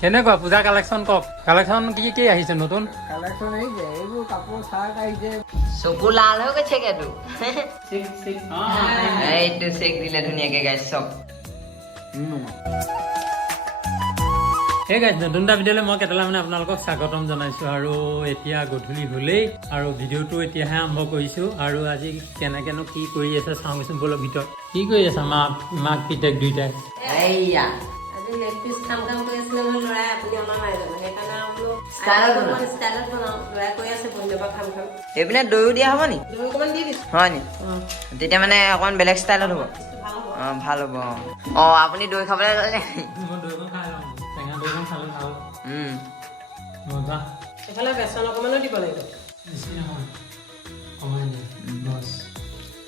কেনেকুৱা পূজা কালেকশ্যন কওক? কালেকশ্যন কি কি আহিছে নতুন? কালেকশ্যন আহিছে এইবোৰ কাপোৰ চাৰ্ট আহিছে। চকু লাল হৈ গৈছে কেতো। এইটো চেক দিলে ধুনীয়াকে গাইছ চক। এই গাইজ নতুন এটা ভিডিঅ'লৈ মই কেইটালে মানে আপোনালোকক স্বাগতম জনাইছোঁ আৰু এতিয়া গধূলি হ'লেই আৰু ভিডিঅ'টো এতিয়াহে আৰম্ভ কৰিছোঁ আৰু আজি কেনেকেনো কি কৰি আছে চাওঁচোন ব'লক ভিতৰত। কি কৰি আছে মাক মাক পিতেক দুইটাই লেগ পিচ কাম কাম কৰি আছিলে মোৰ ল'ৰাই আপুনি অনা নাই জানো। সেইকাৰণে বোলো ষ্টাইলত বনাও। অকণমান ষ্টাইলত বনাওঁ। ল'ৰাই কৈ আছে বন্ধুৰ খাম খাম এইপিনে দৈও দিয়া হ'ব নি? দুই অকণমান দি দিছোঁ। হয় নি? তেতিয়া মানে অকণমান বেলেগ ষ্টাইলত হ'ব। পিচটো ভালো হ'ব। অঁ ভালো হ'ব অঁ। অঁ আপুনি দৈ খাবলৈ ল'লে এইফালে বেচন অকণমানো দিব লাগিব।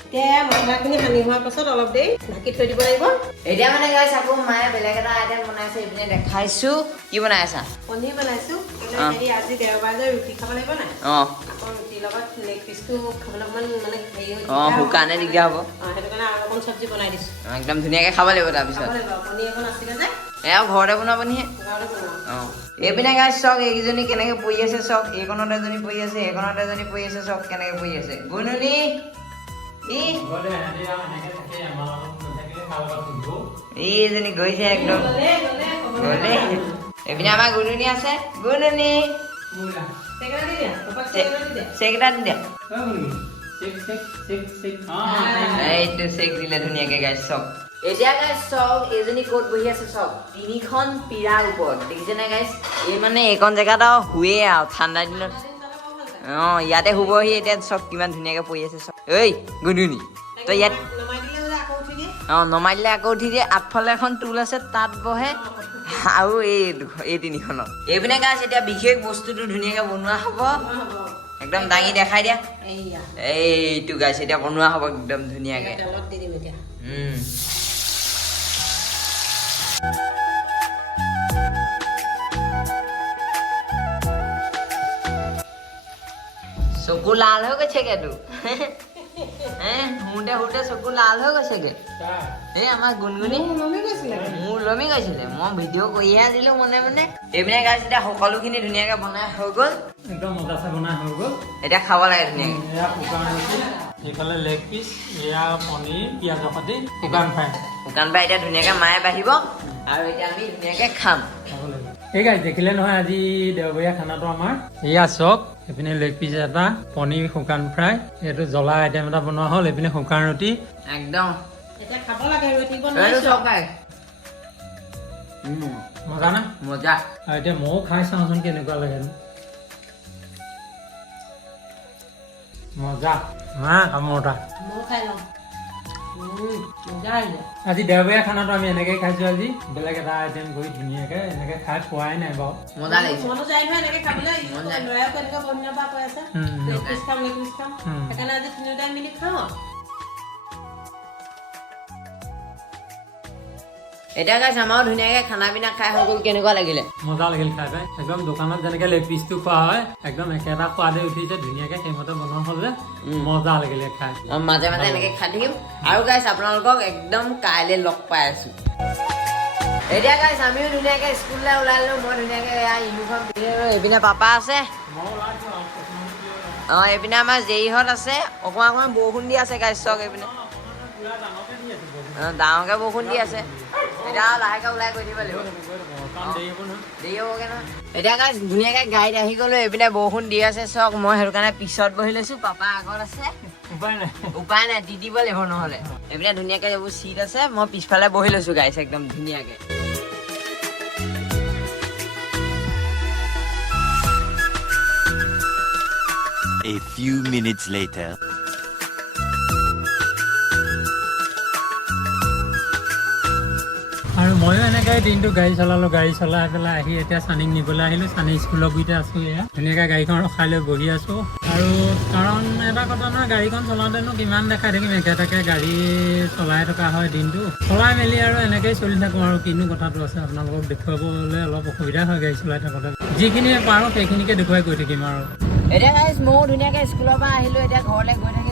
এতিয়া মছলাখিনি সানি হোৱাৰ পাছত অলপ দেৰি ঢাকি থৈ দিব লাগিব। এতিয়া মানে গাইছ আকৌ মায়ে বেলেগ এটা আইটেম বনাইছে এইপিনে দেখাইছো। কি বনাই আছা পনীৰ বনাইছোঁ। হেৰি আজি দেওবাৰ যে ৰুটি খাব লাগিব নাই? অঁ। আকৌ ৰুটিৰ লগত লেগ পিচটো খাবলৈ অকণমান মানে হেৰি হৈ অঁ শুকানে দিগদাৰ হ'ব। অঁ সেইটো কাৰণে আৰু অকণ চব্জি বনাই দিছোঁ। একদম ধুনীয়াকৈ খাব লাগিব তাৰপিছত। পনীৰ অকণ আছিলে যে। এয়া ঘৰতে বনাব নিহে অঁ। এইপিনে গাইছ চক এইকেইজনী কেনেকৈ পৰি আছে চক এইকণত এজনী পৰি আছে এইকণত এজনী পৰি আছে চক কেনেকৈ পৰি আছে। গুণুনি এজনী গৈছে একদম। গ'লে। এইপিনে আমাৰ গুণুনি আছে। গুণুনি। টেকেলা দি দিয়া। এইটো চেক দিলে ধুনীয়াকে গাইছ চক এতিয়া গাইছ চক এইজনী ক'ত বহি আছে চক তিনিখন পীৰাৰ ওপৰত। দেখিছেনে গাইছ? এই মানে এইকণ জেগাত আৰু শুৱে আৰু ঠাণ্ডা দিনত। অঁ ইয়াতে শুবহি এতিয়া চক কিমান ধুনীয়াকে পৰি আছে চক ঐ গুণুনি তই ইয়াত নমাই দিলে আকৌ উঠি দিয়ে অঁ নমাই দিলে আকৌ উঠি দিয়ে আগফালে এখন টুল আছে তাত বহে। আৰু এই এই তিনিখনত। এইপিনে গাইছ এতিয়া বিশেষ বস্তুটো ধুনীয়াকে বনোৱা হ'ব। একদম দাঙি দেখাই দিয়া। এইটো গাইছ এতিয়া বনোৱা হ'ব একদম ধুনীয়াকে। চকু লাল হৈ গৈছেগে তো হে শুওঁতে শুওঁতে চকু লাল হৈ গৈছেগে এই আমাৰ গুণগুণি। মোৰ লমি গৈছিলে। মই ভিডিঅ' কৰিহে আছিলো মনে মনে। এইপিনে গাইছ এতিয়া সকলোখিনি ধুনীয়াকে বনাই হৈ গ'ল। একদম মজাছে বনাই হৈ গ'ল। এতিয়া খাব লাগে ধুনীয়াকে। এইফালে লেগ পিচ এয়া পনীৰ পিঁয়াজৰ সৈতে শুকান ফ্ৰাই। শুকান পাই এতিয়া ধুনীয়াকে মায়ে বাঢ়িব। আৰু এতিয়া আমি ধুনীয়াকে খাম। এই গাইজ দেখিলে নহয় আজি দেওবৰীয়া খানাটো আমাৰ। এয়া চক এইপিনে লেগ পিচ এটা পনীৰ শুকান ফ্ৰাই এইটো জ্বলা আইটেম এটা বনোৱা হ'ল এইপিনে শুকান ৰুটি। একদম। মজা না? মজা। আৰু এতিয়া ময়ো খাই চাওঁচোন কেনেকুৱা লাগে। মজা। মা ময়ো খাই লওঁ। আহিলে আজি দেওবৰীয়া খানাটো আমি এনেকৈ খাইছোঁ আজি। বেলেগ এটা আইটেম কৰি ধুনীয়াকৈ এনেকৈ খাই পোৱাই নাই বাৰু। মজা লাগিছে। মনো যায় নহয় এনেকে খাবলৈ। মন যায়। ল'ৰাইও কেনেকৈ বন্ধুৰ পৰা কৈ আছে। উম, উম। লেগ পিচ খাম লেগ পিচ খাম। উম। সেইকাৰণে আজি তিনিওটাই মিলি খাওঁ। এতিয়া গাইছ আমাৰো ধুনীয়াকে খানা পিনা খাই হৈ গ'ল কেনেকুৱা লাগিলে? মজা লাগিল খাই পাই। একদম দোকানত যেনেকে লেগ পিচটো খোৱা হয় একদম একেটা সোৱাদে উঠিছে ধুনীয়াকে সেইমতে বনোৱা হ'ল যে মজা লাগিলে খাই। মাজে মাজে এনেকে খাই থাকিম। আৰু গাইছ আপোনালোকক একদম কাইলৈ লগ পাই আছো। এতিয়া গাইছ আমিও ধুনীয়াকে স্কুললৈ ওলাই ললো মই ধুনীয়াকে ইউনিফৰ্ম পিন্ধি ললো এইপিনে পাপা আছে। অঁ এইপিনে আমাৰ জেইহঁত আছে। অকণমান অকণমান বৰষুণ দি আছে গাইছ চক এইপিনে অঁ, ডাঙৰকে বৰষুণ দি আছে। এতিয়া লাহেকে ওলাই গৈ লাগিব এতিয়া ধুনীয়াকে গাড়ীত আহি গ'লো এইপিনে বৰষুণ দি আছে চক মই সেইটো কাৰণে পিছত বহি লৈছো পাপা আগত আছে উপায় নাই দি দিব লাগিব নহ'লে এইপিনে ধুনীয়াকে এইবোৰ চিট আছে মই পিছফালে বহি লৈছো গাইছ একদম ধুনীয়াকে A few minutes later. ময়ো এনেকৈ দিনটো গাড়ী চলালোঁ গাড়ী চলাই পেলাই আহি এতিয়া চানীক নিবলৈ আহিলোঁ চানী স্কুলৰ গুৰিতে আছোঁ এয়া। ধুনীয়াকৈ গাড়ীখন ৰখাই লৈ বহি আছোঁ। আৰু কাৰণ এটা কথা নহয় গাড়ীখন চলাওঁতেনো কিমান দেখাই থাকিম একেটাকে গাড়ী চলাই থকা হয় দিনটো। চলাই মেলি আৰু এনেকৈয়ে চলি থাকোঁ আৰু কিনো কথাটো আছে আপোনালোকক দেখুৱাবলৈ অলপ অসুবিধা হয় গাড়ী চলাই থাকোঁতে। যিখিনি পাৰোঁ সেইখিনিকে দেখুৱাই গৈ থাকিম আৰু। এতিয়া ময়ো ধুনীয়াকে স্কুলৰ পৰা আহিলো এতিয়া ঘৰলৈ গৈ থাকিম।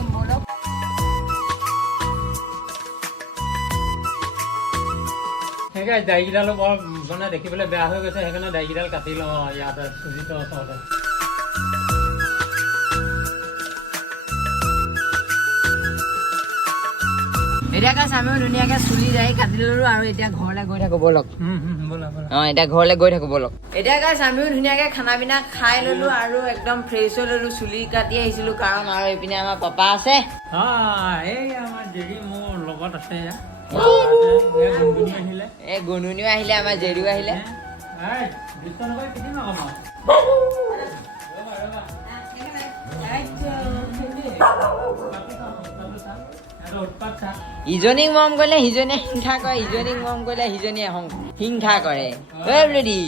ব'লক সেই বৰ মানে দেখিবলৈ বেয়া হৈ গৈছে সেইকাৰণে দাড়িকেইডাল কাটি লওঁ ইয়াতে চুজিতৰ ওচৰতে। এতিয়া গাইছ আমিও ধুনীয়াকে চুলি দাঢ়ি কাটি ললো আৰু এতিয়া ঘৰলৈ গৈ থাকো ব'লক। অ এতিয়া ঘৰলৈ গৈ থাকো ব'লক। এতিয়া গাইছ আমিও ধুনীয়াকে খানা পিনা খাই ললো আৰু একদম ফ্ৰেছ হৈ ললো চুলি কাটি আহিছিলো কাৰণ আৰু এইপিনে আমাৰ পাপা আছে। আহ, এই আমাৰ দেৰি মোৰ লগত আছে এয়া এয়া আহিলে, আমাৰ জেৰিও আহিলে। ইজনীক মৰম কৰিলে সিজনীয়ে হিংসা কৰে ইজনীক মৰম কৰিলে সিজনীয়ে হিংসা কৰে। ঐ ৰেডি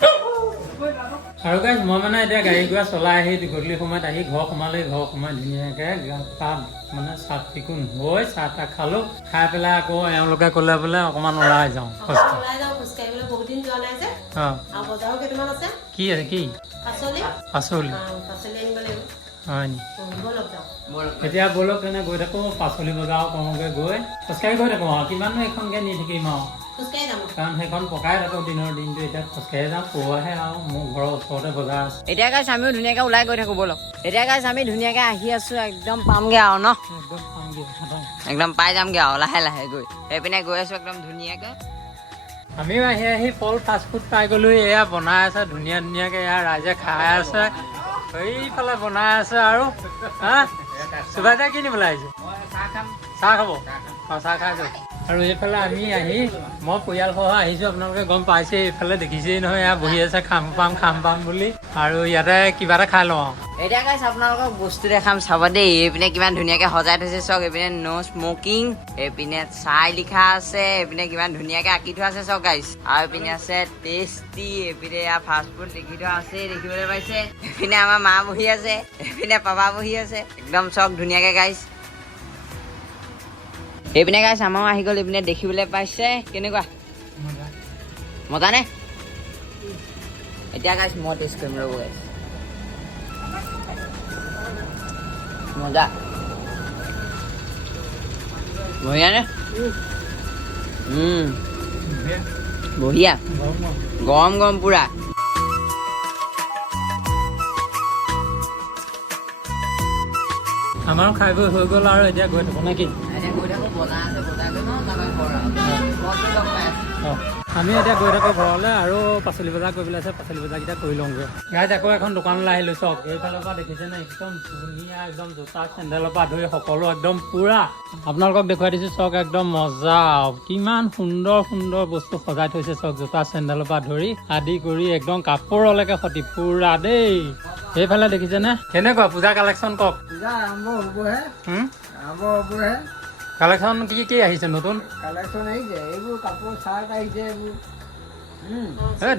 আৰে, গাইজ মই মানে এতিয়া গাড়ী ঘোঁৰা চলাই আহি গধূলি সময়ত আহি ঘৰ সোমালে ঘৰ সোমাই ধুনীয়াকৈ গা পা মানে চাফ চিকুণ হৈ চাহ তাহ খালোঁ। খাই পেলাই আকৌ এওঁলোকে ক'লে বোলে অকণমান ওলাই যাওঁ। ওলাই বহুত দিন যোৱা নাই যে। কি আছে কি? পাচলি। পাচলি। হয় নি? এতিয়া ব'লক তেনে গৈ থাকোঁ পাচলি বজাৰ কৰোঁগৈ গৈ। খোজকাঢ়ি গৈ থাকোঁ আৰু কিমাননো এইখনকৈ নি থাকিম আৰু। কাৰণ সেইখন পকাই থাকোঁ দিনৰ দিনটো এতিয়া খোজকাঢ়ি যাওঁ পৰুৱাহে আৰু মোৰ ঘৰৰ ওচৰতে বজাৰ আছে। এতিয়া গাইছ আমিও ধুনীয়াকৈ ওলাই গৈ থাকো ব'লক এতিয়া গাইছ আমি ধুনীয়াকৈ আহি আছো একদম পামগৈ আৰু ন? একদম পামগৈ একদম পাই যামগৈ আৰু লাহে লাহে গৈ। সেইপিনে গৈ আছো একদম ধুনীয়াকৈ। আমিও আহি আহি পল ফাষ্টফুড পাই গ'লোঁ এয়া বনাই আছে ধুনীয়া ধুনীয়াকৈ এয়া ৰাইজে খাই আছে। এইফালে বনাই আছে আৰু হা? চুবাইতে কি নিবলৈ আহিছে? চাহ খাব? অঁ চাহ খাই আৰু এইফালে আমি আহি মই পৰিয়ালসহ আহিছোঁ আপোনালোকে গম পাইছে এইফালে দেখিছেই নহয় এয়া বহি আছে খাম পাম খাম পাম বুলি। আৰু ইয়াতে কিবা এটা খাই লওঁ এতিয়া গাইছ আপোনালোকক বস্তু দেখাম চাব দেই। এইপিনে কিমান ধুনীয়াকৈ সজাই থৈছে চাওক এইপিনে ন' স্মকিং এইপিনে চাই লিখা আছে এইপিনে কিমান ধুনীয়াকৈ আঁকি থোৱা আছে চাওক গাইছ আৰু এইপিনে আছে টেষ্টি এইপিনে এয়া ফাষ্ট ফুড লিখি থোৱা আছে দেখিবলৈ পাইছে। এইপিনে আমাৰ মা বহি আছে এইপিনে পাপা বহি আছে। একদম চাওক ধুনীয়াকৈ গাইছ এইপিনে গাইছ আমাৰো আহি গ'ল এইপিনে দেখিবলৈ পাইছে। কেনেকুৱা? মজা। নে এতিয়া গাইছ মই টেষ্ট কৰিম ৰ'ব গাইছ মজা বঢ়িয়া নে উম বঢ়িয়া গৰম গৰম পুৰা আমাৰো খাই বৈ হৈ গ'ল আৰু এতিয়া গৈ থাকোঁ নে কি আমি এতিয়া গৈ থাকোঁ ঘৰলৈ আৰু পাচলি বজাৰ কৰিবলৈ আছে পাচলি বজাৰকেইটা কৰি লওঁগৈ। গাইজ আকৌ এখন দোকানলৈ আহিলোঁ চাওক। এইফালৰ পৰা দেখিছেনে একদম ধুনীয়া একদম জোতা চেণ্ডেলৰ পৰা ধৰি সকলো একদম পূৰা। আপোনালোকক দেখুৱাই দিছোঁ চাওক একদম মজা। কিমান সুন্দৰ সুন্দৰ বস্তু সজাই থৈছে চাওক জোতা চেণ্ডেলৰ পৰা ধৰি আদি কৰি একদম কাপোৰলৈকে সতি পূৰা দেই। এইফালে দেখিছেনে কেনেকুৱা? পূজা কালেকশ্যন কওক। পূজা আৰম্ভ হ'বহে? আৰম্ভ হ'বহে। কালেকশ্যন কি কি আহিছে নতুন? কালেকশ্যন আহিছে এইবোৰ কাপোৰ চাৰ্ট আহিছে এইবোৰ।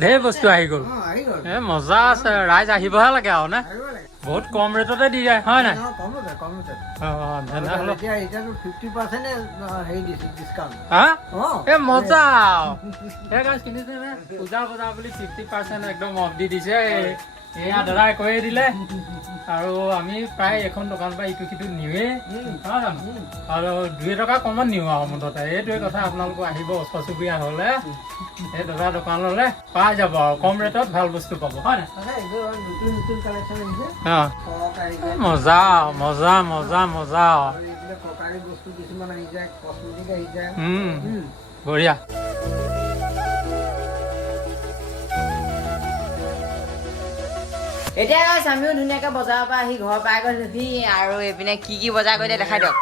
ঢেৰ বস্তু আহি গ'ল। এই মজা আছে ৰাইজ আহিবহে লাগে আৰু নে? বহুত কম ৰেটতে দি যায় হয় নাই? এই মজা সেই গাছ কিনিছে নে? পূজা বজাৰ বুলি ফিফটি পাৰ্চেণ্ট একদম অফ দি দিছে। এয়া দাদাই কৈয়ে দিলে। আৰু আমি প্ৰায় এখন দোকানৰ পৰা ইটো সিটো নিওঁৱেই। নহয় জানো? আৰু দুই এটকা কমত নিওঁ আৰু মুঠতে। এইটোৱে কথা আপোনালোকে আহিব ওচৰ চুবুৰীয়া হ'লে এই দাদা দোকানলৈ পাই যাব আৰু। কম ৰেটত ভাল বস্তু পাব। হয় নাই? মজা মজা মজা মজা বস্তু কিছুমান আহিছে কচমেটিক আহিছে উম, উম, বঢ়িয়া। এতিয়া গাইছ আমিও ধুনীয়াকৈ বজাৰৰ পৰা আহি ঘৰ পাই গৈছোঁ আৰু এইপিনে কি কি বজাৰ কৰি দেখাই দিয়ক।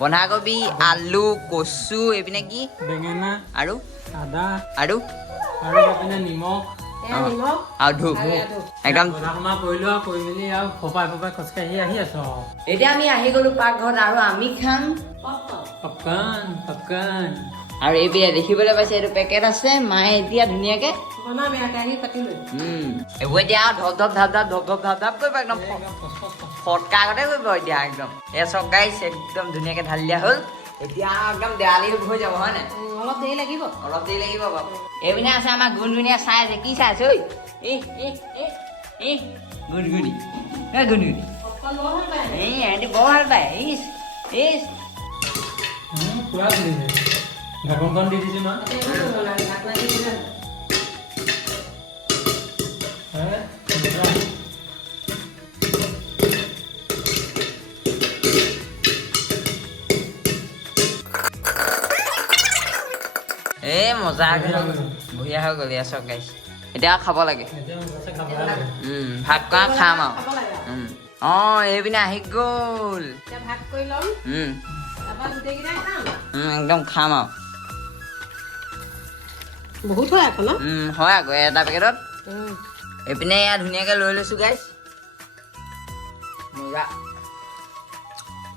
বন্ধাকবি আলু কচু এইপিনে কি? বেঙেনা আৰু? আদা আৰু? আৰু এইপিনে নিমখ। এতিয়া আমি আহি গলো পাকঘৰত আৰু আমি খাম। পপকৰ্ণ পপকৰ্ণ আৰু এইপিনে দেখিবলৈ পাইছে এইটো পেকেট আছে মায়ে এতিয়া ধুনীয়াকৈ এইবোৰ এতিয়া ধপ ধপ ধাপ ধাপ ধপ ধপ ধাপ ধাপ কৰিব একদম ফটকা আগতে কৰিব এতিয়া একদম। এয়া চক একদম ধুনীয়াকৈ ঢালি দিয়া হ'ল। এতিয়া একদম দেৱালী হৈ যাব হয় নাই? অলপ দেৰি লাগিব। অলপ দেৰি লাগিব বাৰু। এইপিনে আছে আমাৰ গুণগুণীয়া চাই আছে কি চাই আছে ঐ। গুণগুণি। এই গুণগুণি। এই সিহঁতি বৰ ভালো পায়। ইচ এই ঢাকনা দি দিলে হ'ল। হে, মজা। এ মজা বঢ়িয়া হৈ গ'ল চক গাইছ এতিয়া খাব লাগে। ভাত কৰা খাম আৰু। অঁ এইপিনে আহি গ'ল। একদম খাম আৰু। বহুত হয় আকৌ ন? হয় আকৌ এটা পেকেটত। এইপিনে এয়া ধুনীয়াকৈ লৈ লৈছোঁ গাইছ মজা।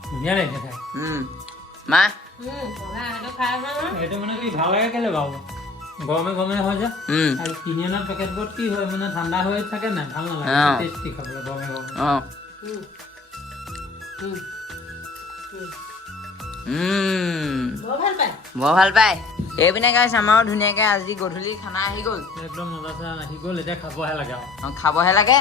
ধুনীয়া লাগিছে খাই। উম, মা। উম, বঢ়িয়া, সেইটো খাই আছা নহয়? এইটো মানে কি ভাল লাগে কেলে বাৰু? গৰমে গৰমে হয় যে। উম, আৰু কিনি অনা পেকেটবোৰত কি হয় মানে ঠাণ্ডা হৈ থাকে নাই ভাল অ। নালাগে টেষ্টি খাবলৈ গৰমে গৰমে। অঁ। উম। উম। উম, বৰ ভাল পায়? বৰ ভাল পায়। এইপিনে গাইছ আমাৰো ধুনীয়াকৈ আজি গধূলি খানা আহি গ'ল। একদম মজা চজা আহি গ'ল এতিয়া খাবহে লাগে অঁ, খাবহে লাগে।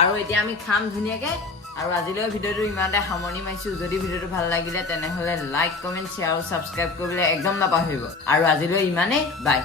আৰু এতিয়া আমি খাম ধুনীয়াকৈ। আৰু আজিলৈ ভিডিঅ'টো ইমানতে সামৰণি মাৰিছোঁ। যদি ভিডিঅ'টো ভাল লাগিলে তেনেহ'লে লাইক কমেণ্ট শ্বেয়াৰ আৰু ছাবস্ক্ৰাইব কৰিবলৈ একদম নাপাহৰিব। আৰু আজিলৈ ইমানেই। বাই